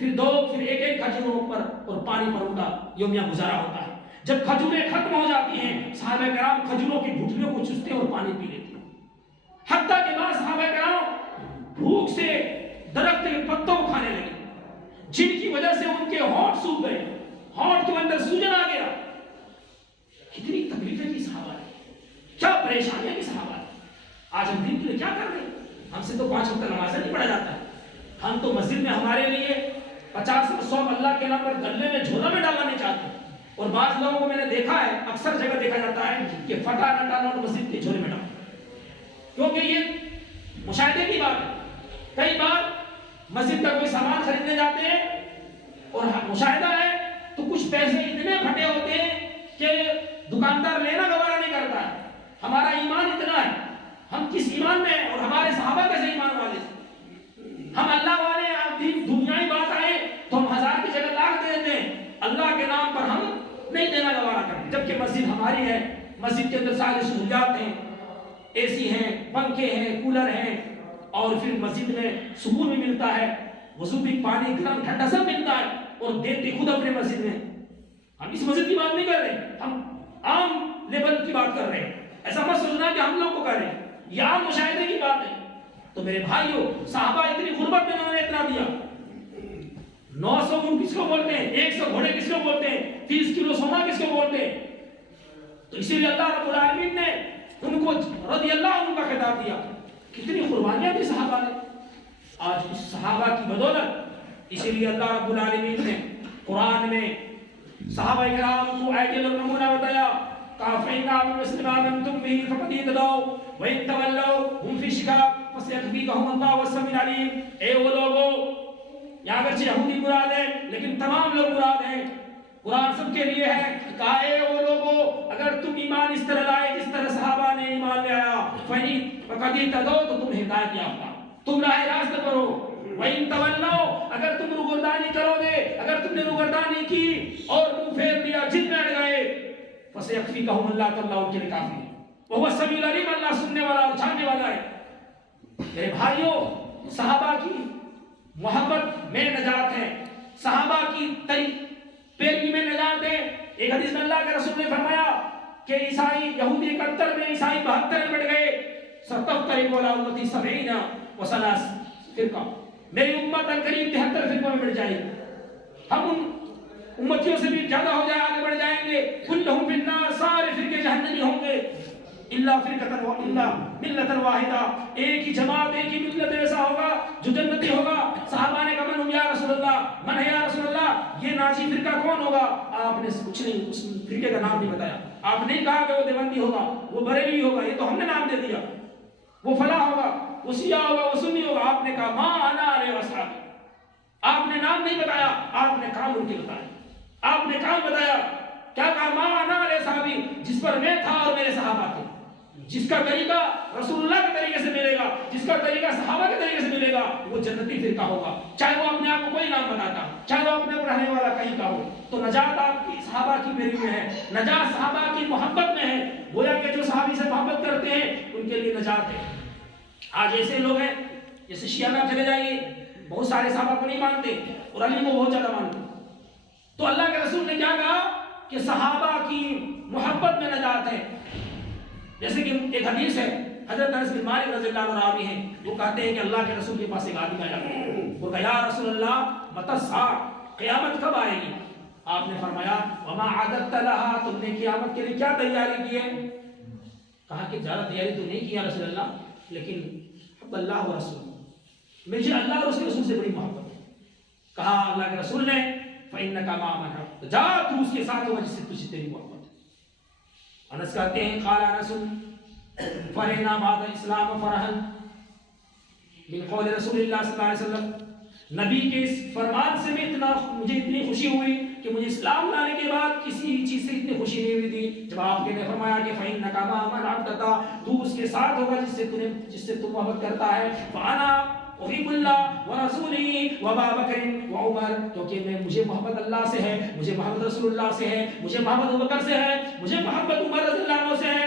پھر دو، پھر ایک ایک کھجوروں پر اور پانی پر ان کا یومیہ گزارا ہوتا ہے۔ جب کھجوریں ختم ہو جاتی ہیں صحابہ کرام کھجوروں کی گھٹلیوں کو چوستے اور پانی پی لیتے ہیں، حتیٰ کہ بعض صحابہ کرام بھوک سے درخت کے پتوں کو کھانے لگے، جن کی وجہ سے ان کے ہونٹ سوکھ گئے، ہونٹ کے اندر سوجن آ گیا۔ کتنی تکلیفیں کی صحابہ نے، کیا پریشانیاں کی صحابہ نے۔ آج ہم دین کے لیے کیا کر رہے ہیں؟ ہم سے تو 5 وقت نماز نہیں پڑھا جاتا ہے، ہم تو مسجد میں ہمارے لیے 50 اور 100 اللہ کے نام پر گلے میں جھولا میں ڈالنا نہیں چاہتے۔ اور بعض لوگوں کو میں نے دیکھا ہے، اکثر جگہ دیکھا جاتا ہے کہ فٹا نہ ڈالو اور مسجد کے جھولے میں ڈالو، کیونکہ یہ مشاہدے کی بات ہے۔ کئی بار مسجد کا کوئی سامان خریدنے جاتے ہیں اور مشاہدہ ہے تو کچھ پیسے اتنے پھٹے ہوتے ہیں کہ دکاندار لینا گوارا نہیں کرتا ہے۔ ہمارا ایمان اتنا ہے، ہم کس ایمان میں ہیں اور ہمارے صحابہ کیسے ایمان والے تھے۔ ہم اللہ والے دنیائی بات آئے تو ہم 1000 کی جگہ لاکھ دے دیتے ہیں، اللہ کے نام پر ہم نہیں دینا گوارا کرتے، جبکہ مسجد ہماری ہے، مسجد کے اندر سارے سہولیات ہیں، اے سی ہیں، پنکھے ہیں، کولر ہیں، اور پھر مسجد میں سکون بھی ملتا ہے، وضو بھی، پانی گرم ٹھنڈا سب ملتا ہے، اور دیتے خود اپنے مسجد میں۔ ہم اس مسجد کی بات نہیں کر رہے، ہم عام لیول کی بات کر رہے ہیں۔ ایسا مت سوچنا کہ ہم لوگ کو کر رہے ہیں، یہ عام مشاہدے کی بات ہے۔ تو میرے بھائیوں، صحابہ اتنی غربت میں انہوں نے اتنا دیا۔ 900 اونٹ کس کو بولتے ہیں، 100 گھوڑے کس کو بولتے ہیں، 30 کلو سونا کس کو بولتے ہیں؟ تو اسی لیے اللہ رب العالمین نے ان کو رضی اللہ عنہ کا خطاب دیا۔ کتنی قربانیاں دی صحابہ نے، آج اس صحابہ کی بدولت اسی لیے اللہ رب العالمین نے قرآن میں صحابہ کرام کو آئیڈیل اور نمونہ بتایا۔ فَإِنْ آمَنُوا وَاسْتَمَعْتُمْ آمَنْتُمْ بِهِ فَقَدْ اهْتَدَوْا وَإِنْ تَوَلَّوْا هُمْ فِي شِقَاقٍ فَسَيَكْفِيكَهُمُ اللَّهُ هُوَ السَّمِيعُ الْعَلِيمُ۔ اے وہ لوگوں، یہاں اگرچہ یہودی مراد ہے لیکن تمام لوگ مراد ہیں، قرآن سب کے لیے ہے۔ کہا اے وہ لوگوں، اگر تم ایمان اس طرح لائے جس طرح صحابہ نے ایمان لے آیا، فَقَدْ اهْتَدَوْا تو تم ہدایت یافتہ، تم راہ راست کرو۔ وَإِنْ تَوَلَّوْا اگر تم روگردانی کرو گے، اگر تم نے روگردانی کی اور منہ پھیر لیا، جد بیٹھ گئے، فَسَيَكْفِيكَهُمُ اللَّهُ، تو اللہ ان کے لیے کافی ہے۔ وَهُوَ السَّمِيعُ الْعَلِيمُ، اللہ سننے والا اور جاننے والا ہے۔ میرے بھائیوں، صحابہ کی محبت میں نجات ہے، صحابہ کی پیروی میں نجات ہے۔ ایک حدیث میں اللہ کے رسول نے فرمایا کہ عیسائی یہودی 71 میں، عیسائی 72 میں بٹ گئے، سَتَفْتَرِقُ عَلَىٰ أُمَّتِي 70 وَثَلَاثُ فرقہ، میری امت قریب 73 فرقوں میں بٹ جائے گی۔ ہم ان امتیوں سے بھی زیادہ ہو جائے، آگے بڑھ جائیں گے۔ كُلُّهُمْ فِي النَّارِ، سارے فرقے جہنمی ہوں گے، الا فرقۃ الا ملۃ واحدہ، ایک ہی جماعت، ایک ہی ملت ایسا ہوگا جو جنتی ہوگا۔ صحابہ نے کہا من یا رسول اللہ، من ہے یا رسول اللہ، یہ ناجی فرقہ کون ہوگا؟ آپ نے کچھ نہیں، اس فرقے کا نام نہیں بتایا، آپ نہیں کہا کہ وہ دیوبندی ہوگا، وہ بریلوی ہوگا، یہ تو ہم نے نام دے دیا، وہ فلاں ہوگا، وہ شیعہ ہوگا، وہ سنی ہوگا۔ آپ نے کہا ما انا علیہ وسلم، آپ نے نام نہیں بتایا، آپ نے کام ان کے بتایا، آپ نے کام بتایا۔ کیا کہا؟ ما انا علیہ صحابی، جس پر میں تھا اور میرے صحابہ تھے، جس کا طریقہ رسول اللہ کے طریقے سے ملے گا، جس کا طریقہ صحابہ کے طریقے سے ملے گا، وہ جنتی فرقہ ہوگا، چاہے وہ اپنے آپ کو کوئی نام بتاتا، چاہے وہ اپنے رہنے والا کہیں کا ہو۔ تو نجات آپ کی صحابہ کی پیروی میں ہے، نجات صحابہ کی محبت میں ہے۔ گویا کہ جو صحابی سے محبت کرتے ہیں ان کے لیے نجات ہے۔ آج ایسے لوگ ہیں جیسے شیعہ میں چلے جائیے، بہت سارے صحابہ کو نہیں مانتے اور علی کو بہت زیادہ مانتے۔ تو اللہ کے رسول نے کیا کہا کہ صحابہ کی محبت میں نجات ہے۔ جیسے کہ ایک حدیث ہے، حضرت انس بن مالک رضی اللہ عنہ راوی ہیں، وہ کہتے ہیں کہ اللہ کے رسول کے پاس ایک آدمی آیا، وہ کہا یا رسول اللہ متی الساعہ، قیامت کب آئے گی؟ آپ نے فرمایا وما عددت لها، تم نے قیامت کے لیے کیا تیاری کی ہے؟ کہا کہ زیادہ تیاری تو نہیں کی یا رسول اللہ، لیکن حب اللہ و رسول، مجھے اللہ اور اس کے رسول سے بڑی محبت ہے۔ کہا اللہ کے رسول نے فإنك مع من أحببت، جا تو اس کے ساتھ ہوگا جس سے تجھے تیری محبت ہے۔ انس کہتے ہیں قال انس فرحنا بعد الاسلام فرحا من قول رسول اللہ صلی اللہ علیہ وسلم، نبی کے اس فرمان سے مجھے اتنی خوشی ہوئی کہ مجھے اسلام لانے کے بعد کسی چیز سے اتنی خوشی نہیں ہوئی تھی جب آپ نے فرمایا کہ فإنك مع من أحببت، تو اس کے ساتھ ہوگا جس سے تو محبت کرتا ہے۔ فانا احب اللہ ورسولہ وابا بکر وعمر، کیونکہ مجھے محبت اللہ سے ہے، مجھے محبت رسول اللہ سے ہے، مجھے محبت ابوبکر سے ہے، مجھے محبت عمر رضی اللہ عنہ سے ہے۔